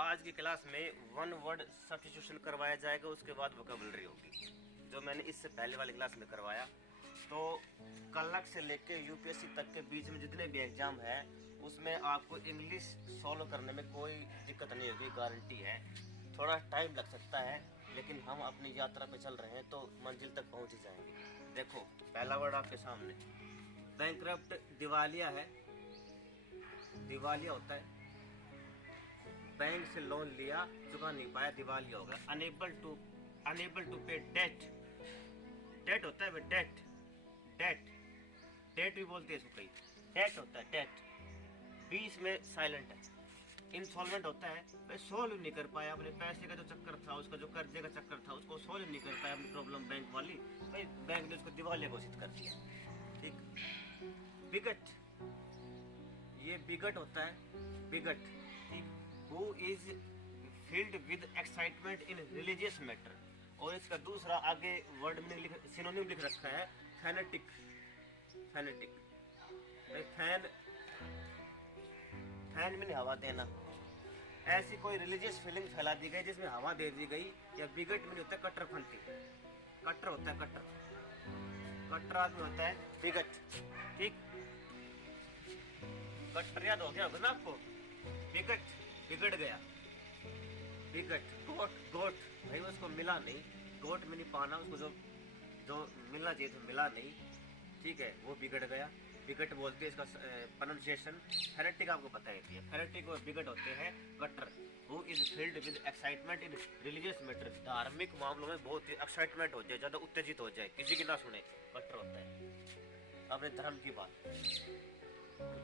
आज की क्लास में वन वर्ड सब्स्टिट्यूशन करवाया जाएगा, उसके बाद वोकैबुलरी होगी, जो मैंने इससे पहले वाली क्लास में करवाया। तो क्लर्क से लेके यूपीएससी तक के बीच में जितने भी एग्जाम है उसमें आपको इंग्लिश सॉल्व करने में कोई दिक्कत नहीं होगी, गारंटी है। थोड़ा टाइम लग सकता है लेकिन हम अपनी यात्रा पे चल रहे हैं तो मंजिल तक पहुंच ही जाएंगे। देखो पहला वर्ड आपके सामने, बैंकरप्ट दिवालिया है। दिवालिया होता है बैंक से लोन लिया, चुका नहीं पाया, दिवालिया हो गया। अनेबल टू पे डेट। डेट होता है डेट, डेट डेट भी बोलते हैं इसको कई। डेट होता है डेट, बीच में साइलेंट है। इंसॉल्वेंट होता है भाई सोल्व नहीं कर पाया, अपने पैसे का जो चक्कर था, उसका जो कर्जे का चक्कर था, उसको सोल्व नहीं कर पाया अपनी प्रॉब्लम बैंक वाली, भाई बैंक ने उसको दिवालिया घोषित कर दिया। ठीक। बिगट, ये बिगट होता है, बिगट। ठीक। Who is filled with excitement in religious matter। और इसका दूसरा आगे वर्ड में सिनोनिम लिख रखा है फैनेटिक। फैनेटिक फैन, फैन में हवा देना, ऐसी कोई रिलीजियस फीलिंग फैला दी गई जिसमें हवा दे दी गई। या बिगट में होता है कट्टरपंथी। कट्टर होता है कट्टर, कट्टर आदमी होता है बिगट। ठीक। कट्टर याद हो गया होगा ना आपको, बिगट बिगड़ गया। बिगट। गोट, गोट भाई उसको मिला नहीं, गोट में नहीं पाना, उसको जो मिलना चाहिए तो मिला नहीं। ठीक है, वो बिगड़ गया, बिगट बोलते हैं। इसका प्रोनाउंसिएशन फैनेटिक आपको पता है। फैनेटिक और बिगट होते हैं कट्टर। Who is filled with excitement in religious matter. धार्मिक मामलों में बहुत ही एक्साइटमेंट हो जाए, ज्यादा उत्तेजित हो जाए, किसी की ना सुने, कट्टर होता है अपने धर्म की बात।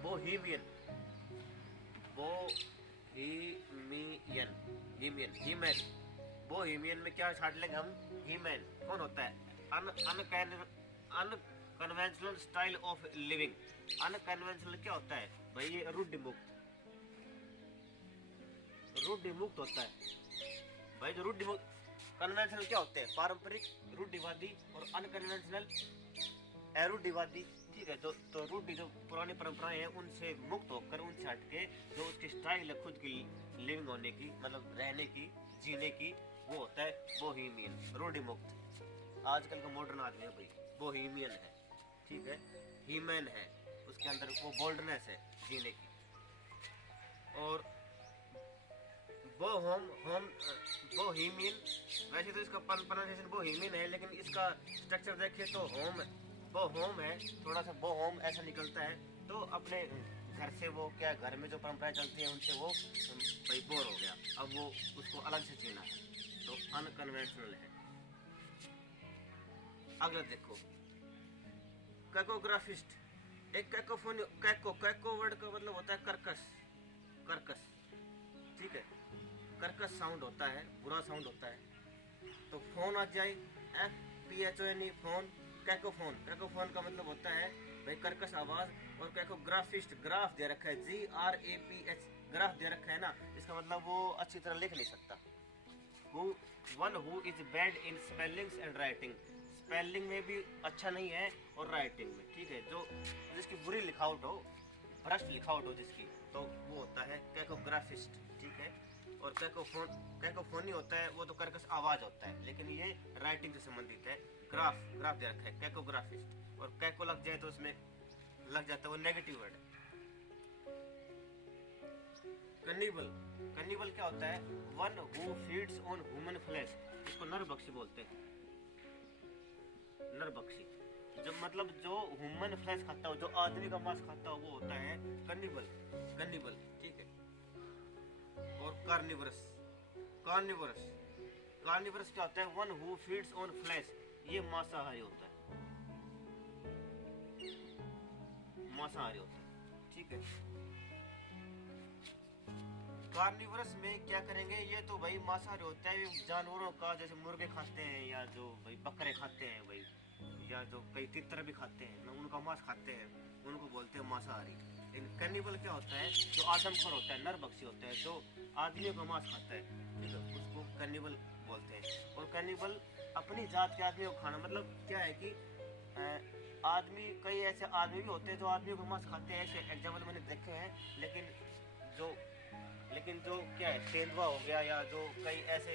बोहेमियन, हीमियन, हीमियन, हीमैन। बोहेमियन में क्या छाट लेंगे हम, हीमैन कौन होता है, unconventional style of living. Unconventional क्या होता है भाई, ये रूढ़िमुक्त, रूढ़िमुक्त होता है भाई। जो रूढ़िमुक्त, कन्वेंशनल क्या होते हैं, पारंपरिक, रूढ़िवादी, और अनकन्वेंशनल एरूढ़िवादी। ठीक है, तो रूढ़ि जो पुरानी परंपराएं हैं उनसे मुक्त होकर, उनसे हटके जो उसकी स्टाइल है खुद की लिविंग होने की, मतलब रहने की, जीने की, वो होता है बोहेमियन, रूढ़ि मुक्त। आजकल का मॉडर्न आदमी है भाई, बोहेमियन है। ठीक है, हीमैन है, उसके अंदर वो बोल्डनेस है जीने की। और बोहेमियन, वैसे तो इसका प्रोनाउंसिएशन बोहेमियन है, लेकिन इसका स्ट्रक्चर देखें तो होम है, थोड़ा सा होम ऐसा निकलता है। तो अपने घर से वो क्या, घर में जो परंपराएं चलती हैं उनसे वो भाई बोर हो गया, अब वो उसको अलग से जीना है, तो अनकन्वेंशनल है। अगला देखो, कैकोग्राफिस्ट। एक कैकोफोन, कैको वर्ड का मतलब होता है कर्कश, कर्कश। ठीक है, कर्कश साउंड होता है, बुरा साउंड होता है। तो फोन आ जाए, FPHONE, फोन। कैकोफोन, कैकोफोन का मतलब होता है भाई कर्कश आवाज। और कैकोग्राफिस्ट, ग्राफ दे रखा है, GRAPH, ग्राफ दे रखा है ना, इसका मतलब वो अच्छी तरह लिख नहीं सकता। One who is bad in spellings and writing. Spelling में भी अच्छा नहीं है और राइटिंग में। ठीक है, जो जिसकी बुरी लिखावट हो, भ्रष्ट लिखावट हो जिसकी, तो वो होता है कैकोग्राफिस्ट। ठीक है, और कैकोफोनी होता है, वो तो कर्कश आवाज होता है, लेकिन ये राइटिंग से संबंधित है। ग्राफ दे रखा है, कैकोग्राफिस्ट। और कैको लग जाए तो उसमें लग जाता है वो नेगेटिव वर्ड। कन्निबल, कन्निबल क्या होता है, one who feeds on human flesh. इसको नरभक्षी बोलते हैं, नरभक्षी। जो मतलब जो ह्यूमन फ्लैश खाता हो, जो आदमी का मांस खाता हो, वो होता है कन्निबल, कन्निबल। ठीक है, और कार्निवरस, कार्निवरस, कार्निवरस क्या होता है, one who feeds on flash. ये मांसाहारी होता है, मांसाहारी होता है। ठीक है, कार्निवरस में क्या करेंगे, ये तो भाई मांसाहारी होता है, जानवरों का, जैसे मुर्गे खाते हैं, या जो भाई बकरे खाते हैं भाई, या जो कई तितर भी खाते हैं ना, उनका मांस खाते हैं, उनको बोलते हैं मांसाहारी। लेकिन कैनिबल क्या होता है, जो आदमखोर होता है, नरभक्षी होता है, जो आदमियों का मांस खाता है, ठीक है, उसको कैनिबल बोलते हैं। और कैनिबल अपनी जात के आदमियों को खाना, मतलब क्या है कि आदमी, कई ऐसे आदमी भी होते हैं जो आदमियों का मांस खाते हैं, ऐसे एग्जाम्पल मैंने देखे हैं। लेकिन लेकिन जो क्या है तेंदुआ हो गया या जो कई ऐसे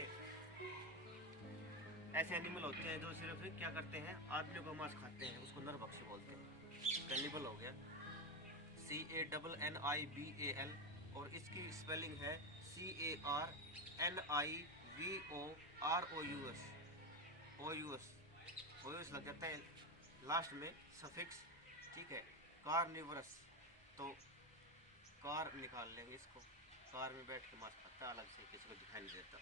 एनिमल होते हैं जो सिर्फ क्या करते हैं, आदमियों का मांस खाते हैं, उसको नरभक्षी बोलते हैं, कैनिबल हो गया, CANNIBAL। और इसकी स्पेलिंग है CARNIVOROUS। ओयूएस लग जाता है लास्ट में सफिक्स, ठीक है। कार्निवरस, तो कार निकाल लेंगे इसको, कार में बैठ के मांस खाता है, अलग से किसी को दिखाई नहीं देता,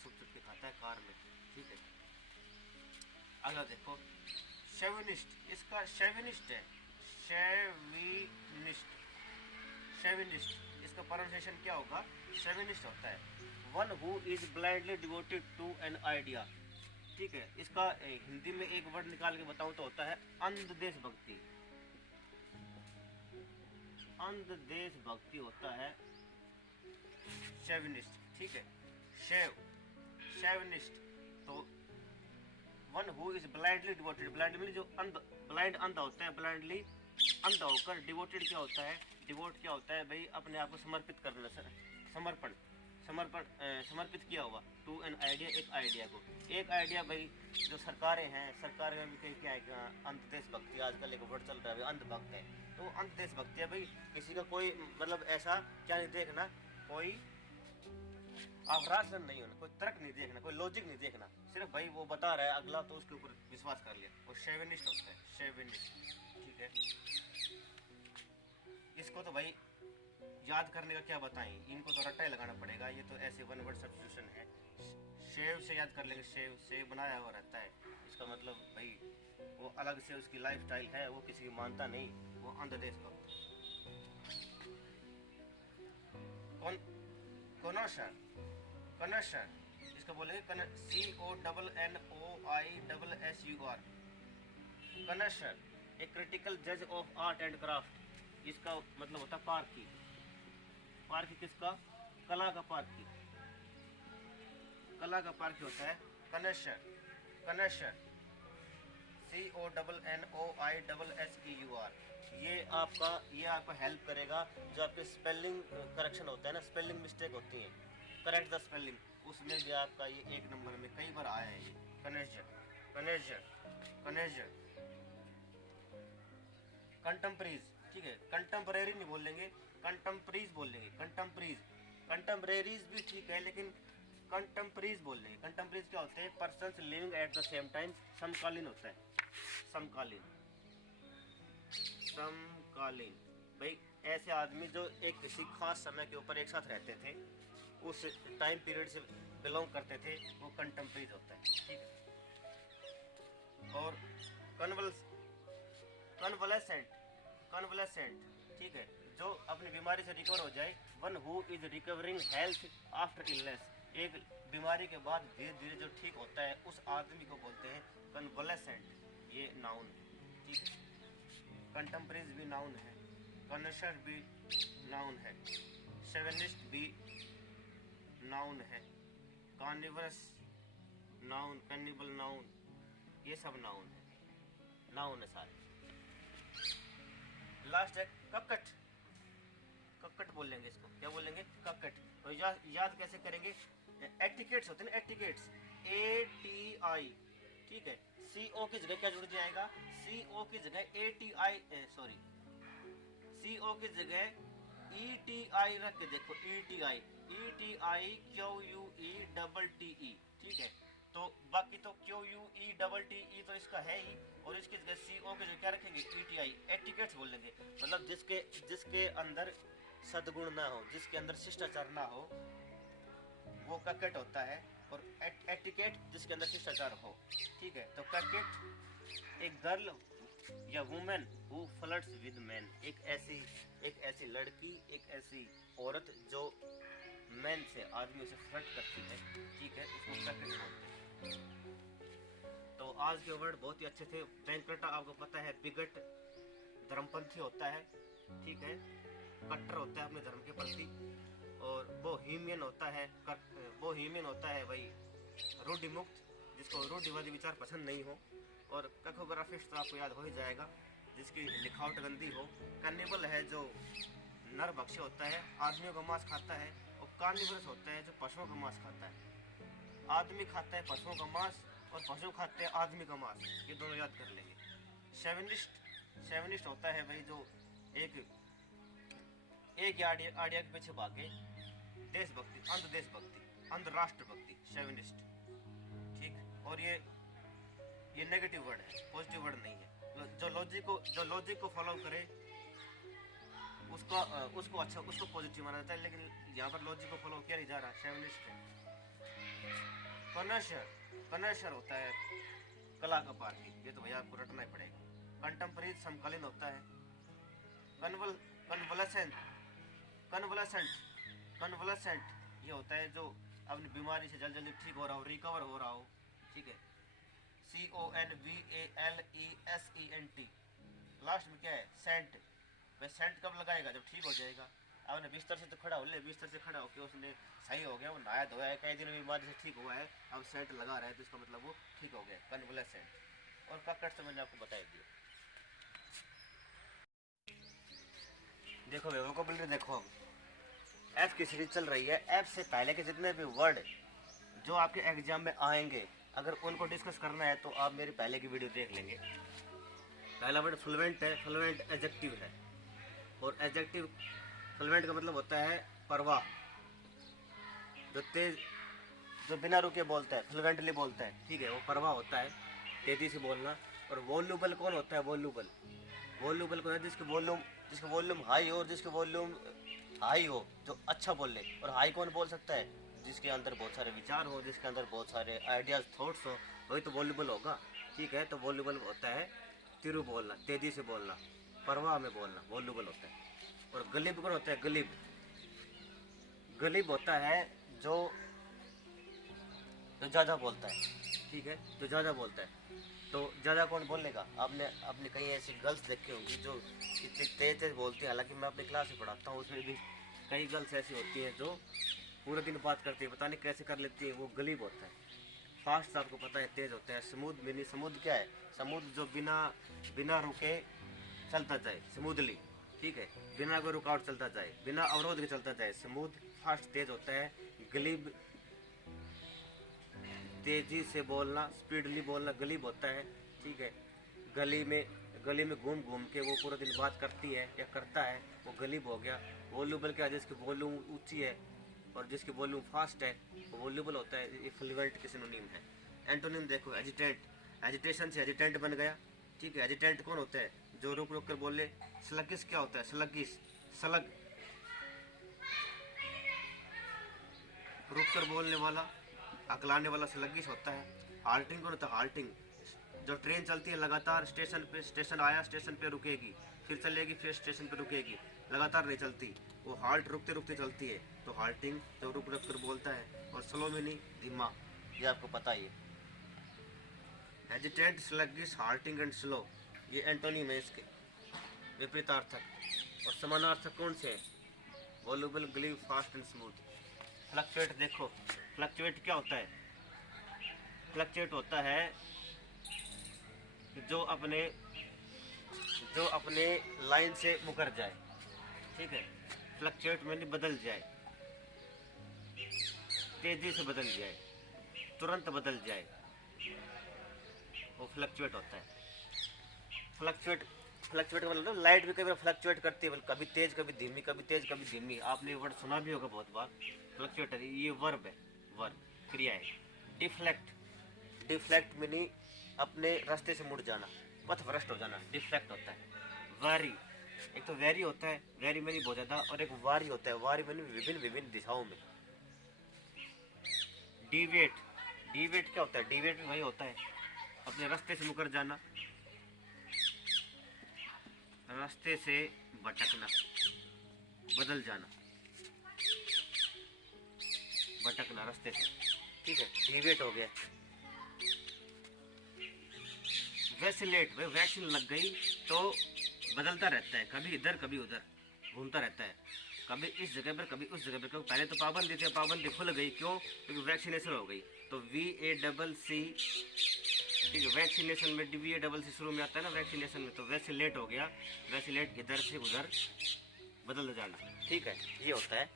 छुप छुप के खाता है कार में, ठीक है। अगला देखो शेविनिस्ट, इसका शेविनिस्ट है, शेविनिस्ट, इसका प्रोनाउंसिएशन क्या होगा, शेविनिस्ट होता है। One who is blindly devoted to an idea, ठीक है। इसका हिंदी में एक वर्ड निकाल के बताऊं तो होता है अंधदेश भक्ति, अंधदेश भक्ति होता है शेविनिस्ट, ठीक है। शेविनिस्ट, तो one who is blindly devoted, blindly जो ब्लाइंड अंधा होता है, ब्लाइंडली अंधा होकर, डिवोटेड क्या होता है, डिवोट क्या होता है भाई, अपने आप को समर्पित करना, समर्पित किया हुआ, टू एन आइडिया, एक आइडिया को, एक आइडिया भाई। जो सरकारें हैं, सरकार में भी कहीं क्या है, अंधदेश भक्ति आजकल एक वर्ड चल रहा है, अंधभक्त है, तो अंधदेश भक्ति है भाई, किसी का कोई मतलब ऐसा क्या नहीं देखना, कोई आभ्रासन नहीं होना, कोई तर्क नहीं देखना, कोई लॉजिक नहीं देखना, सिर्फ भाई वो बता रहा है अगला तो उसके ऊपर विश्वास कर लिया, वो शेविनिस्ट होता है, शेविनिस्ट, ठीक है। इसको तो भाई याद करने का क्या बताएं, इनको तो रट्टा ही लगाना पड़ेगा, ये तो ऐसे वन वर्ड सब्स्टिट्यूशन है। शेव से याद कर लेंगे, सेव बनाया हुआ रहता है, इसका मतलब भाई वो अलग से उसकी लाइफस्टाइल है, वो किसी की मानता नहीं, वो अंधदेश भक्त। कनशर, इसका बोलेंगे CONNOISSUR, कनशर, ए क्रिटिकल जज ऑफ आर्ट एंड क्राफ्ट, इसका मतलब होता है पारखी, पारखी किसका, कला का पारखी, कला का पारखी होता है कनशर, CONNOISSEUR। ये आपका हेल्प करेगा, जो आपके स्पेलिंग करेक्शन होता है ना, स्पेलिंग मिस्टेक होती है, करेक्ट द स्पेलिंग, उसमें भी आपका ये एक नंबर में कई बार आया है, ये कनेजर। कंटेम्परीज, ठीक है, कंटेम्परेरी नहीं बोलेंगे, कंटेम्परीज बोलेंगे, कंटेम्परेरीज भी ठीक है, लेकिन कंटेम्परीज बोलेंगे। कंटेम्परीज क्या होते हैं, persons living at the same time, समकालीन होता है, समकालीन भाई, ऐसे आदमी जो एक किसी खास समय के ऊपर एक साथ रहते थे, उस टाइम पीरियड से बिलोंग करते थे, वो कंटेम्परीज होता है, ठीक है। और कन्वलेसेंट, ठीक है, जो अपनी बीमारी से रिकवर हो जाए, one who is recovering health after illness, एक बीमारी के बाद धीरे धीरे जो ठीक होता है, उस आदमी को बोलते हैं कन्वलेसेंट, ये नाउन, ठीक है। कंटेम्परेरीज भी नाउन है, कनशर भी नाउन है, शेविनिस्ट भी नाउन है, कार्निवरस नाउन, कैनिबल नाउन, ये सब नाउन है सारे। लास्ट है कक्कट बोलेंगे, इसको क्या बोलेंगे, कक्कट। तो याद कैसे करेंगे, एटिकेट्स होते हैं ना, एटिकेट्स, ATI, ठीक है। CO की जगह क्या जुड़ जाएगा, CO की जगह ATI, सॉरी, CO की जगह ETI रख के देखो, ETI QUETTE, ठीक है। तो बाकी तो QUETTE तो इसका है ही, और इसकी जगह CO की जगह क्या रखेंगे, ETI, एटिकेट्स बोलेंगे, मतलब जिसके अंदर सद्गुण ना हो, जिसके अंदर शिष्टाचार ना हो, वो ककेट होता है, और एटिकेट जिसके अंदर शिष्टाचार हो, ठीक है। तो ककेट एक गर्ल या women who flirts with man, एक ऐसी लड़की, एक ऐसी औरत जो मैन से, आदमियों से फ्लर्ट करती है, ठीक है, उसको ककेट बोलते हैं। तो आज के वर्ड बहुत ही अच्छे थे। बैंकरटा आपको पता है बिगट, धर्मपंथी होता है, ठीक है, कट्टर होता है अपने धर्म के प्रति, और बोहेमियन होता है भाई रूढ़िमुक्त, जिसको रूढ़िवादी विचार पसंद नहीं हो, और कैकोग्राफिस्ट तो आपको याद हो ही जाएगा, जिसकी लिखावट गंदी हो। कैनिबल है जो नर भक्ष्य होता है, आदमियों का मांस खाता है। और कार्निवरस होता है जो पशुओं का मांस खाता है। आदमी खाता है पशुओं का मांस और पशु खाते हैं आदमी का मांस, ये दोनों याद कर लेंगे। शेविनिस्ट होता है भाई जो एक आइडिया के पीछे भागे, देशभक्ति, अंध राष्ट्रभक्ति, शेविनिस्ट। ठीक, और ये नेगेटिव वर्ड है, पॉजिटिव वर्ड नहीं है। जो लॉजिक को फॉलो करे उसको पॉजिटिव माना जाता है, लेकिन यहाँ पर लॉजिक को फॉलो किया नहीं जा रहा, शेविनिस्ट है। कनर्शर होता है कला का पारखी, ये तो भैया आपको रटना ही पड़ेगा। कंटेम्पररी समकालीन होता है। कन्वलेसेंट ये होता है जो अपनी बीमारी से जल्दी ठीक हो रहा हो, रिकवर हो रहा हो। ठीक है, CONVALESENT। लास्ट में क्या है? सेंट। वह सेंट कब लगाएगा? जब ठीक हो जाएगा। आपने बिस्तर से तो खड़ा हो ले, बिस्तर से खड़ा होकर उसने सही हो गया, वो नहाया धोया है, कई दिन बीमारी से ठीक हुआ है, अब सेंट लगा रहा है, तो इसका मतलब वो ठीक हो गया, कन्वलेसेंट। और ककट से मैंने आपको बता दिया। देखो वोकैबुलरी देखो, अब एफ की सीरीज चल रही है। एफ से पहले के जितने भी वर्ड जो आपके एग्जाम में आएंगे, अगर उनको डिस्कस करना है तो आप मेरी पहले की वीडियो देख लेंगे। पहला वर्ड फ्लुएंट है। फ्लुएंट एडजेक्टिव है, और एडजेक्टिव फ्लुएंट का मतलब होता है परवाह, जो तेज, जो बिना रुके बोलता है, फ्लुएंटली बोलता है। ठीक है, वो परवाह होता है, तेजी से बोलना। और वॉल्यूबल कौन होता है? वॉल्यूबल कौन है? जिसके वॉल्यूम हाई हो और जिसके वॉल्यूम हाई हो, जो अच्छा बोले। और हाई कौन बोल सकता है? जिसके अंदर बहुत सारे विचार हो, जिसके अंदर बहुत सारे आइडियाज, थॉट्स हो, वही तो वॉल्यूबल होगा। ठीक है, तो वॉल्यूबल होता है तिरु बोलना, तेजी से बोलना, परवाह में बोलना, वॉल्यूबल होता है। और गलीब कौन होता है? गलीब होता है जो ज़्यादा बोलता है। ठीक है, जो ज़्यादा बोलता है। तो ज़्यादा कौन बोलेगा? आपने अपनी कई ऐसी गर्ल्स देखी होंगी जो इतनी तेज बोलती है। हालांकि मैं अपनी क्लास में पढ़ाता हूँ, उसमें भी कई गर्ल्स ऐसी होती हैं जो पूरे दिन बात करती है, पता नहीं कैसे कर लेती है, वो गलीब होता है। फास्ट आपको पता है तेज होता है। स्मूथ मिनी, स्मूथ क्या है? स्मूथ जो बिना रुके चलता जाए, स्मूथली। ठीक है, बिना कोई रुकावट चलता जाए, बिना अवरोध के चलता जाए, स्मूथ। फास्ट तेज होता है। गलीब तेजी से बोलना, स्पीडली बोलना, गलीब होता है। ठीक है, गली में घूम के वो पूरा दिन बात करती है या करता है, वो गलीब हो गया। वॉल्यूबल क्या है? जिसकी वॉल्यूम ऊंची है और जिसकी वॉल्यूम फास्ट है, वो वॉल्यूबल होता है। ये फ्लुएंट के सिनोनिम है। एंटोनिम देखो, एजिटेंट, एजिटेशन से एजिटेंट बन गया। ठीक है, एजिटेंट कौन होता है? जो रुक कर बोले। स्लगिश क्या होता है? स्लग, रुक कर बोलने वाला, अकलाने वाला स्लगिश होता है। हाल्टिंग कौन होता है? हाल्टिंग, जो ट्रेन चलती है लगातार, स्टेशन आया, स्टेशन पे रुकेगी, फिर चलेगी, फिर स्टेशन पे रुकेगी, लगातार नहीं चलती, वो हाल्ट रुकते रुकते चलती है, तो हाल्टिंग, जो रुक कर बोलता है। और स्लो मीनिंग धीमा, ये आपको पता ही है। Hesitant, sluggish, halting and slow, ये एंटोनिम है इसके, विपरीतार्थक। और समानार्थक कौन से हैं? Voluble, glib, fast and smooth. Fluctuate देखो, फ्लक्चुएट क्या होता है? फ्लक्चुएट होता है जो अपने लाइन से मुकर जाए। ठीक है, फ्लक्चुएट मैंने बदल जाए, तेजी से बदल जाए, तुरंत बदल जाए, वो फ्लक्चुएट होता है। फ्लक्चुएट का मतलब लाइट भी कई बार फ्लक्चुएट करती है, कभी तेज कभी धीमी, कभी तेज कभी धीमी। आपने ये वर्ड सुना भी होगा बहुत बार, फ्लक्चुएट। ये वर्ब है, वर्ब, क्रिया है। डिफ्लेक्ट मीनिंग अपने रास्ते से मुड़ जाना, पथभ्रष्ट हो जाना, डिफ्लेक्ट होता है। वारी, एक तो वेरी होता है, वेरी में बहुत ज्यादा, और एक वारी होता है, वारी में विभिन्न दिशाओं में। डिविएट क्या होता है? डिविएट वही होता है अपने रास्ते से मुकर जाना, रास्ते से भटकना, बदल जाना, भटकना रास्ते से। ठीक है, डिविएट हो गया। वैसिलेट, भाई वैक्सीन लग गई तो बदलता रहता है, कभी इधर कभी उधर घूमता रहता है, कभी इस जगह पर कभी उस जगह पर। क्योंकि पहले तो पाबंदी थी, पाबंदी खुल गई, क्यों? क्योंकि वैक्सीनेशन हो गई। तो VACC, ठीक है, वैक्सीनेशन में VACC शुरू में आता है ना, वैक्सीनेशन में। तो वैसिलेट हो गया, वैसिलेट इधर से उधर बदल जाना, ठीक है, ये होता है।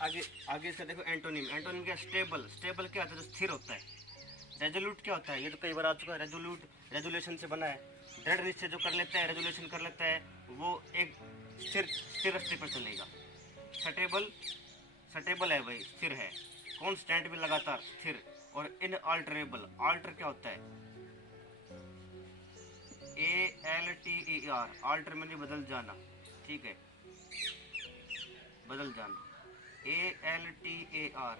आगे से देखो एंटोनिम। एंटोनिम क्या? स्टेबल। स्टेबल क्या होता है? जो स्थिर होता है। रेजोल्यूट क्या होता है? ये तो कई बार आ चुका है। रेजोल्यूट रेजोल्यूशन से बना है। दृढ़ निश्चय जो कर लेता है, रेजोल्यूशन कर लेता है, वो एक स्थिर रस्ते पर चलेगा। सटेबल, सटेबल है भाई, स्थिर है। कॉन्स्टेंट भी लगातार स्थिर। और इनअल्टरेबल, अल्टर क्या होता है? ALTER, अल्टर मैंने बदल जाना, ठीक है, बदल जाना। ALTER,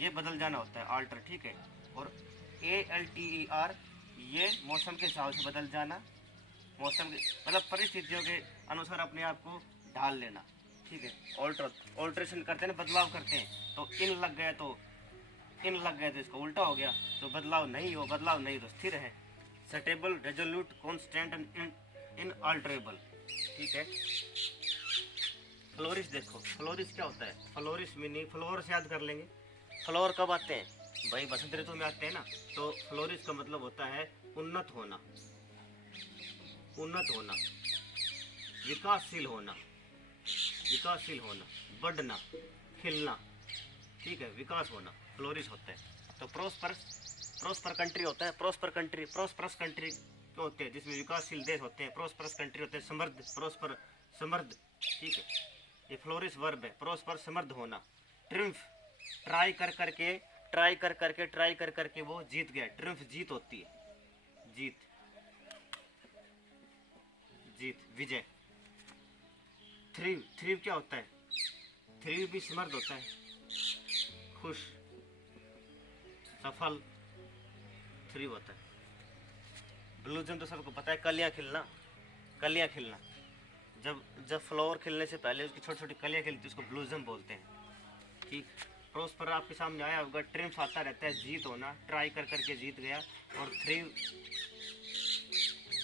ये बदल जाना होता है, अल्टर, ठीक है। और ALTER, ये मौसम के हिसाब से बदल जाना। मौसम के मतलब परिस्थितियों के अनुसार अपने आप को ढाल लेना, ठीक है। ऑल्ट्रेशन करते हैं ना, बदलाव करते हैं। तो इन लग गए तो इसका उल्टा हो गया। तो बदलाव नहीं हो तो स्थिर है। सटेबल, रेजोल्यूट, कॉन्स्टेंट एंड इनअल्टरेबल, ठीक है। फ्लोरिश देखो, फ्लोरिश क्या होता है? फ्लोरिश मीनिंग, फ्लोर से याद कर लेंगे। फ्लोर कब आते हैं भाई? बसंत ऋतु में आते हैं ना। तो फ्लोरिश का मतलब होता है उन्नत होना, उन्नत होना, विकासशील होना, विकासशील होना, बढ़ना, खिलना, ठीक है, विकास होना, फ्लोरिश होता है। तो प्रोस्पर कंट्री होता है। प्रोस्परस कंट्री तो होते हैं जिसमें विकासशील देश होते हैं। प्रोस्परस कंट्री होते हैं समृद्ध, प्रोस्पर, समृद्ध, ठीक है। ये फ्लोरिश वर्ब है, प्रोस्पर, समृद्ध होना। ट्रिम्फ, ट्राई कर करके वो जीत गया। ट्रिम्फ, जीत होती है, जीत, विजय। थ्रीव क्या होता है? थ्रीव भी समृद्ध होता है, खुश, सफल, थ्रीव होता है। ब्लूजम तो सबको पता है, कलियां खिलना। जब फ्लावर खिलने से पहले उसकी छोटी छोटी कलियां खिलती है, उसको ब्लूजम बोलते हैं, ठीक। प्रोस्पर आपके सामने आया होगा। ट्रिम्फ आता रहता है, जीत होना, ट्राई कर करके जीत गया। और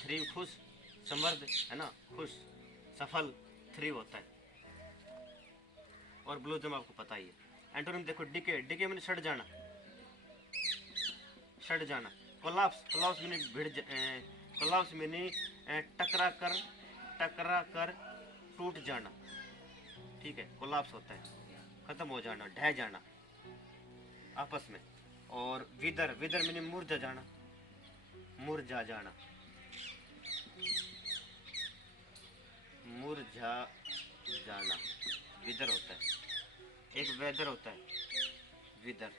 थ्रीव खुश, समृद्ध, है ना, खुश, सफल, थ्रीव होता है। और ब्लूजम आपको पता ही है। एंटोनिम देखो, डिके मैंने सड़ जाना, कोलाप्स मैंने टकरा कर टूट जाना, ठीक है, कोलाप्स होता है, खत्म हो जाना, ढह जाना आपस में। और विदर मैंने मुरझा जाना, विदर होता है। एक वेदर होता है, विदर,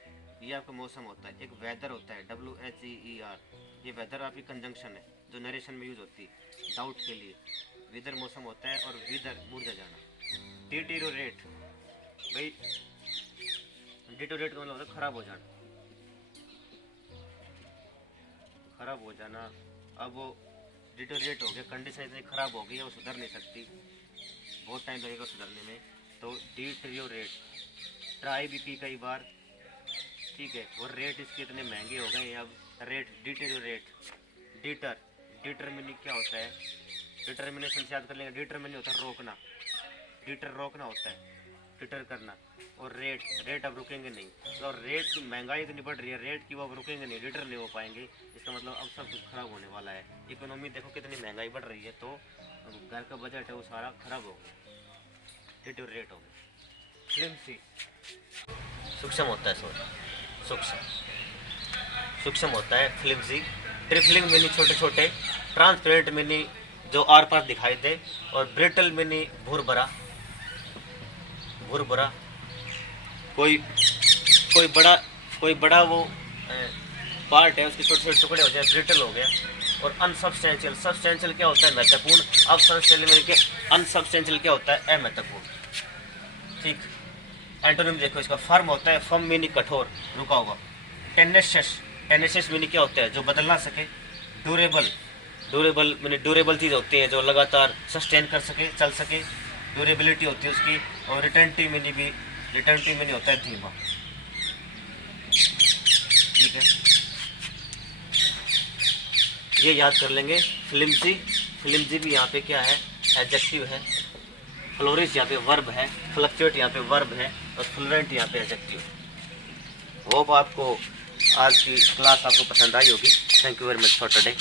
ये आपका मौसम होता है। एक वेदर होता है, WHER, ये वेदर आपकी कंजंक्शन है जो नरेशन में यूज होती है डाउट के लिए। विदर मौसम होता है। और विदर, मुरझा जाना। डिटेरियोरेट भाई, डिटेरियोरेट का मतलब होता है खराब हो जाना। अब वो डिटेरियोरेट हो गया, कंडीशन इतनी खराब हो गई है वो सुधर नहीं सकती, बहुत टाइम लगेगा सुधरने में। तो डिटेरियोरेट, ट्राई भी की कई बार, ठीक है। और रेट इसके इतने महंगे हो गए अब, रेट, डिटेरियोरेट। डिटरमिनिंग क्या होता है? डिटर्मिनेशन से याद कर लेंगे। डिटरमिनिंग होता है रोकना, रोकना होता है, डिटर करना। और रेट अब रुकेंगे नहीं। तो रेट की महंगाई इतनी बढ़ रही है, रेट की वो अब रुकेंगे नहीं, डिटर नहीं हो पाएंगे। इसका मतलब अब सब कुछ खराब होने वाला है। इकोनॉमी देखो कितनी महंगाई बढ़ रही है, तो घर का बजट है वो सारा खराब हो गया, डिटेरियोरेट हो गया। फ्लिम्सी, सूक्ष्म होता है, सूक्ष्म होता है, फ्लिम्सी। ट्रिफलिंग मिनी, छोटे छोटे। ट्रांसपेरेंट मिनी, जो आर पार दिखाई दे। और ब्रिटल मिनी, भुरभरा। कोई बड़ा वो पार्ट है, उसके छोटे छोटे टुकड़े हो जाए, ब्रिटल हो गया। और अनसब्सटेंशियल, सब्सटेंशियल क्या होता है? महत्वपूर्ण। अब अनसब्सटेंशियल क्या होता है? अमहत्वपूर्ण, ठीक। एंटोनिम देखो इसका, फर्म होता है, फर्म मीनिंग कठोर, रुका हुआ। टेनेशियस मीनिंग क्या होता है? जो बदल ना सके। ड्यूरेबल मीनिंग ड्यूरेबल चीज़ होती है जो लगातार सस्टेन कर सके, चल सके, ड्यूरेबिलिटी होती है उसकी। और रिटेंटिव मीनिंग होता है धीमा, ठीक है। ये याद कर लेंगे। फ्लिम्जी भी यहाँ पे क्या है? एडजेक्टिव है। फ्लोरिश यहाँ पे वर्ब है, फ्लक्चुएट यहाँ पे वर्ब है, और फ्लोरेंट यहाँ पे एडजेक्टिव है। होप आपको आज की क्लास आपको पसंद आई होगी। Thank you very much for today.